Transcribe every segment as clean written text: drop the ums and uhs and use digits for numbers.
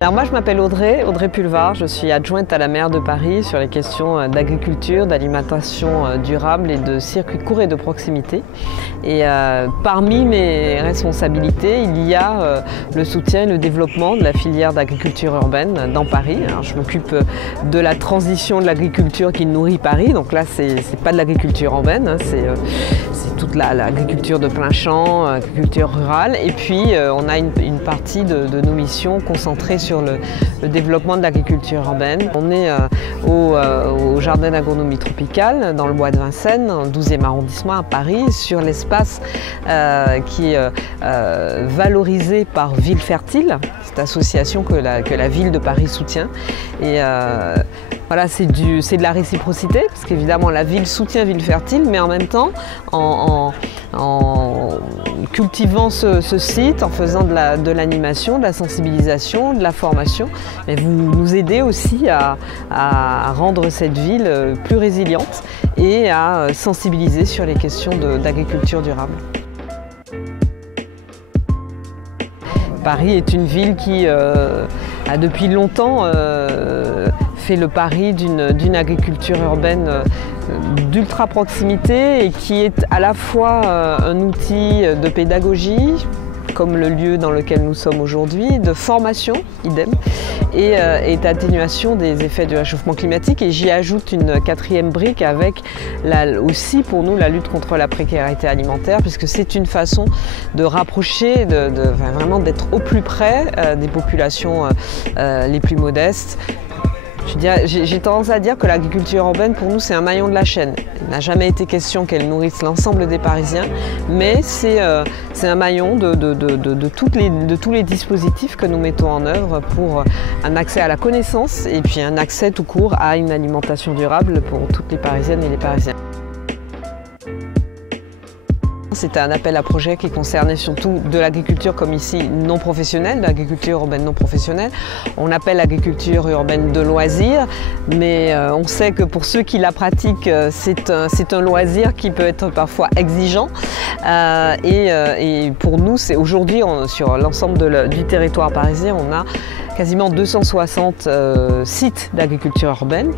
Alors moi je m'appelle Audrey Pulvar, je suis adjointe à la maire de Paris sur les questions d'agriculture, d'alimentation durable et de circuits courts et de proximité. Et parmi mes responsabilités, il y a le soutien et le développement de la filière d'agriculture urbaine dans Paris. Alors, je m'occupe de la transition de l'agriculture qui nourrit Paris, donc là c'est pas de l'agriculture urbaine, hein, c'est toute l'agriculture de plein champ, agriculture rurale. Et puis on a une partie de nos missions concentrées sur le développement de l'agriculture urbaine. On est au jardin d'agronomie tropicale dans le bois de Vincennes, dans le 12e arrondissement à Paris, sur l'espace qui est valorisé par Ville Fertile, cette association que la ville de Paris soutient. Et voilà, c'est de la réciprocité, parce qu'évidemment la ville soutient Ville Fertile, mais en même temps, en cultivant ce site, en faisant de l'animation, de la sensibilisation, de la formation, mais vous nous aidez aussi à rendre cette ville plus résiliente et à sensibiliser sur les questions d'agriculture durable. Paris est une ville qui a depuis longtemps fait le pari d'une agriculture urbaine d'ultra proximité et qui est à la fois un outil de pédagogie, comme le lieu dans lequel nous sommes aujourd'hui, de formation, idem, et d'atténuation des effets du réchauffement climatique. Et j'y ajoute une quatrième brique avec aussi pour nous la lutte contre la précarité alimentaire, puisque c'est une façon de rapprocher, vraiment d'être au plus près des populations les plus modestes. J'ai tendance à dire que l'agriculture urbaine, pour nous, c'est un maillon de la chaîne. Il n'a jamais été question qu'elle nourrisse l'ensemble des Parisiens, mais c'est un maillon de tous les dispositifs que nous mettons en œuvre pour un accès à la connaissance et puis un accès tout court à une alimentation durable pour toutes les Parisiennes et les Parisiens. C'était un appel à projet qui concernait surtout de l'agriculture comme ici non professionnelle, de l'agriculture urbaine non professionnelle. On appelle l'agriculture urbaine de loisir, mais on sait que pour ceux qui la pratiquent, c'est un loisir qui peut être parfois exigeant. Et pour nous, c'est aujourd'hui, sur l'ensemble du territoire parisien, on a quasiment 260 sites d'agriculture urbaine.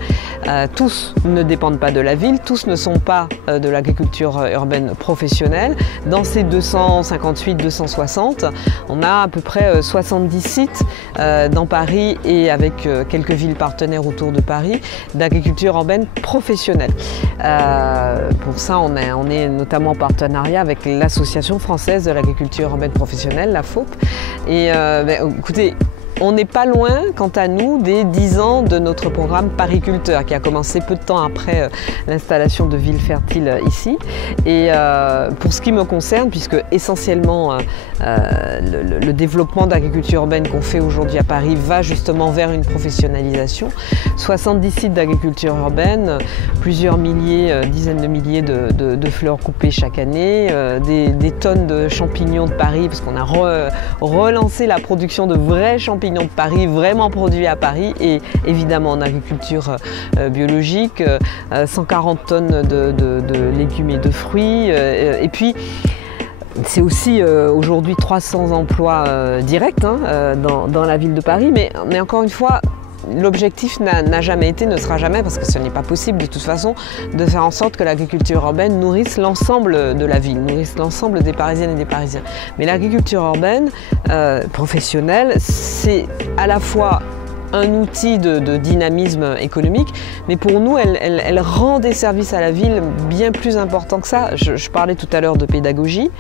Tous ne dépendent pas de la ville, tous ne sont pas de l'agriculture urbaine professionnelle. Dans ces 258-260, on a à peu près 70 sites dans Paris et avec quelques villes partenaires autour de Paris d'agriculture urbaine professionnelle. Pour ça, on est notamment en partenariat avec l'Association française de l'agriculture urbaine professionnelle, la FAUP. Et écoutez, on n'est pas loin, quant à nous, des 10 ans de notre programme Pariculteur, qui a commencé peu de temps après l'installation de Ville Fertile ici. Et pour ce qui me concerne, puisque essentiellement le développement d'agriculture urbaine qu'on fait aujourd'hui à Paris va justement vers une professionnalisation, 70 sites d'agriculture urbaine, plusieurs milliers, dizaines de milliers de fleurs coupées chaque année, des tonnes de champignons de Paris, parce qu'on a relancé la production de vrais champignons de Paris, vraiment produits à Paris, et évidemment en agriculture biologique, 140 tonnes de légumes et de fruits, et puis c'est aussi aujourd'hui 300 emplois directs dans la ville de Paris, mais encore une fois, l'objectif n'a jamais été, ne sera jamais, parce que ce n'est pas possible de toute façon, de faire en sorte que l'agriculture urbaine nourrisse l'ensemble de la ville, nourrisse l'ensemble des Parisiennes et des Parisiens. Mais l'agriculture urbaine professionnelle, c'est à la fois un outil de dynamisme économique, mais pour nous, elle rend des services à la ville bien plus importants que ça. Je parlais tout à l'heure de pédagogie.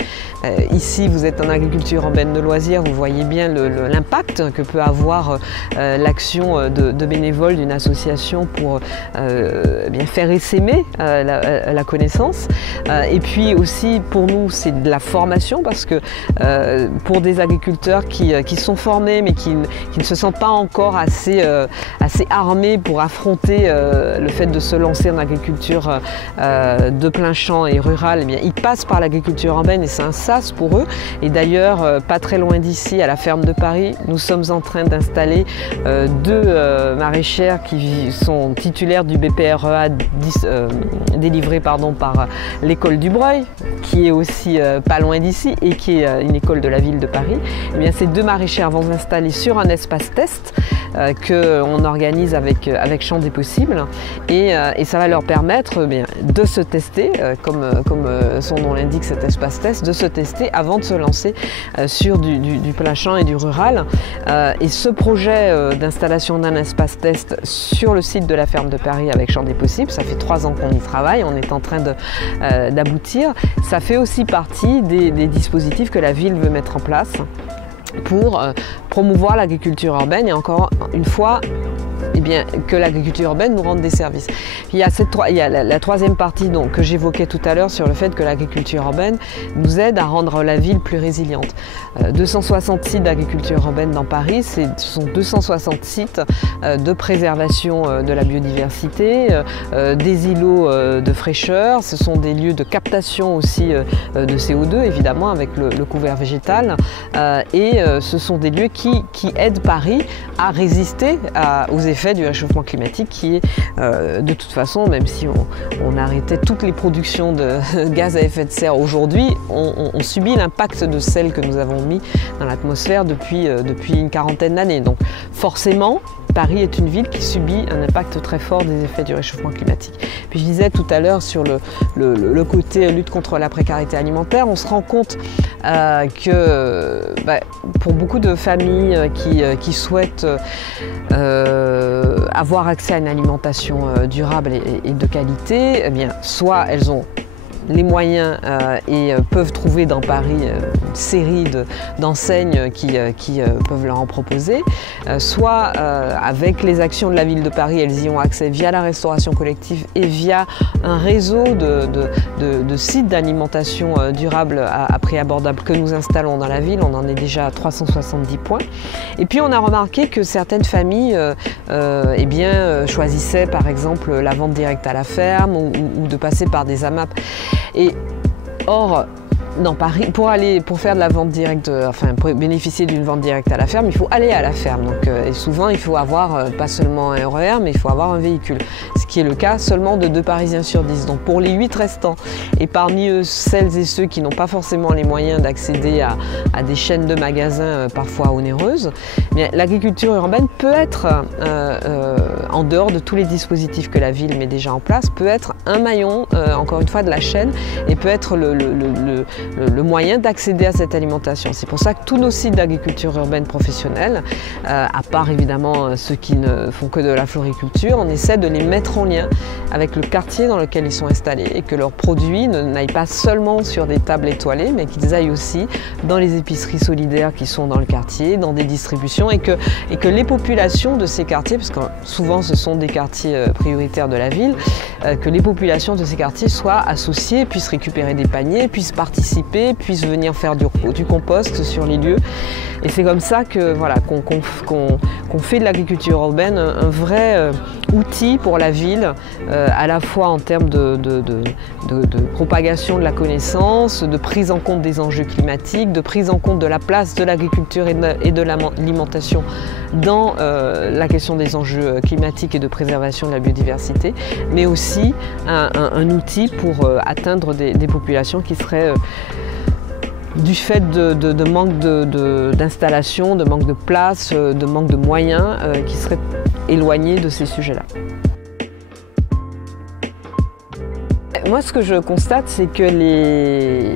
Ici, vous êtes en agriculture urbaine de loisirs, vous voyez bien l'impact que peut avoir l'action de bénévoles d'une association pour bien faire essaimer la connaissance. Et puis aussi, pour nous, c'est de la formation, parce que pour des agriculteurs qui sont formés, mais qui ne se sentent pas encore assez armés pour affronter le fait de se lancer en agriculture de plein champ et rurale, eh bien, ils passent par l'agriculture urbaine, et c'est un sas pour eux. Et d'ailleurs, pas très loin d'ici, à la ferme de Paris, nous sommes en train d'installer deux maraîchères qui sont titulaires du BPREA délivré par l'école du Breuil, qui est aussi pas loin d'ici et qui est une école de la ville de Paris. Et bien, ces deux maraîchères vont s'installer sur un espace test qu'on organise avec Champ des Possibles et ça va leur permettre de se tester, comme son nom l'indique, cet espace test, de se tester avant de se lancer sur du plein champ et du rural. Et ce projet d'installation d'un espace test sur le site de la ferme de Paris avec Champ des Possibles, ça fait 3 ans qu'on y travaille, on est en train d'aboutir. Ça fait aussi partie des dispositifs que la ville veut mettre en place pour promouvoir l'agriculture urbaine et encore une fois, que l'agriculture urbaine nous rende des services. Il y a la troisième partie que j'évoquais tout à l'heure sur le fait que l'agriculture urbaine nous aide à rendre la ville plus résiliente. 260 sites d'agriculture urbaine dans Paris, ce sont 260 sites de préservation de la biodiversité, des îlots de fraîcheur, ce sont des lieux de captation aussi de CO2 évidemment avec le couvert végétal et ce sont des lieux qui aident Paris à résister aux effets du réchauffement climatique qui est de toute façon, même si on arrêtait toutes les productions de gaz à effet de serre aujourd'hui, on subit l'impact de celles que nous avons mis dans l'atmosphère depuis une quarantaine d'années. Donc forcément, Paris est une ville qui subit un impact très fort des effets du réchauffement climatique. Puis je disais tout à l'heure sur le côté lutte contre la précarité alimentaire, on se rend compte que pour beaucoup de familles qui souhaitent avoir accès à une alimentation durable et de qualité, soit elles ont les moyens et peuvent trouver dans Paris une série d'enseignes qui peuvent leur en proposer, soit avec les actions de la ville de Paris, elles y ont accès via la restauration collective et via un réseau de sites d'alimentation durable à prix abordable que nous installons dans la ville. On en est déjà à 370 points. Et puis on a remarqué que certaines familles choisissaient par exemple la vente directe à la ferme ou de passer par des AMAP. Et or, dans Paris, pour faire de la vente directe, pour bénéficier d'une vente directe à la ferme, il faut aller à la ferme. Donc, et souvent, il faut avoir pas seulement un RER, mais il faut avoir un véhicule. Ce qui est le cas seulement de 2 Parisiens sur 10. Donc pour les 8 restants, et parmi eux, celles et ceux qui n'ont pas forcément les moyens d'accéder à des chaînes de magasins parfois onéreuses, l'agriculture urbaine peut être, en dehors de tous les dispositifs que la ville met déjà en place, peut être un maillon, encore une fois, de la chaîne et peut être le moyen d'accéder à cette alimentation. C'est pour ça que tous nos sites d'agriculture urbaine professionnelle, à part évidemment ceux qui ne font que de la floriculture, on essaie de les mettre en lien avec le quartier dans lequel ils sont installés et que leurs produits n'aillent pas seulement sur des tables étoilées, mais qu'ils aillent aussi dans les épiceries solidaires qui sont dans le quartier, dans des distributions et que les populations de ces quartiers, parce que souvent ce sont des quartiers prioritaires de la ville, que les populations de ces quartiers soient associées, puissent récupérer des paniers, puissent participer, puissent venir faire du compost sur les lieux. Et c'est comme ça que qu'on fait de l'agriculture urbaine un vrai outil pour la ville, à la fois en termes de propagation de la connaissance, de prise en compte des enjeux climatiques, de prise en compte de la place de l'agriculture et de l'alimentation dans la question des enjeux climatiques et de préservation de la biodiversité, mais aussi un outil pour atteindre des populations qui seraient du fait de manque d'installation, de manque de place, de manque de moyens, qui seraient éloignés de ces sujets-là. Moi, ce que je constate, c'est que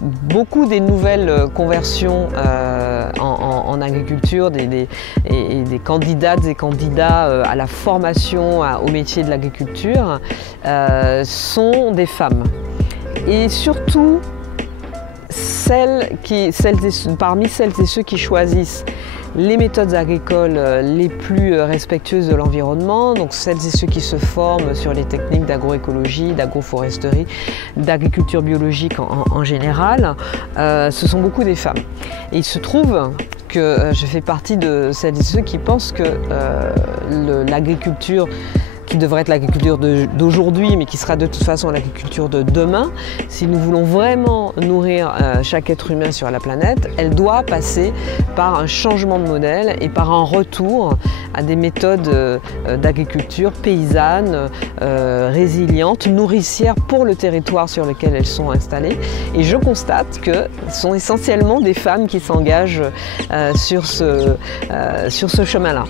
beaucoup des nouvelles conversions en agriculture, des candidates et candidats à la formation au métier de l'agriculture sont des femmes. Et surtout, parmi celles et ceux qui choisissent les méthodes agricoles les plus respectueuses de l'environnement, donc celles et ceux qui se forment sur les techniques d'agroécologie, d'agroforesterie, d'agriculture biologique en général, ce sont beaucoup des femmes. Et il se trouve que je fais partie de celles et ceux qui pensent que l'agriculture qui devrait être l'agriculture d'aujourd'hui, mais qui sera de toute façon l'agriculture de demain, si nous voulons vraiment nourrir chaque être humain sur la planète, elle doit passer par un changement de modèle et par un retour à des méthodes d'agriculture paysanne, résilientes, nourricières pour le territoire sur lequel elles sont installées. Et je constate que ce sont essentiellement des femmes qui s'engagent sur ce chemin-là.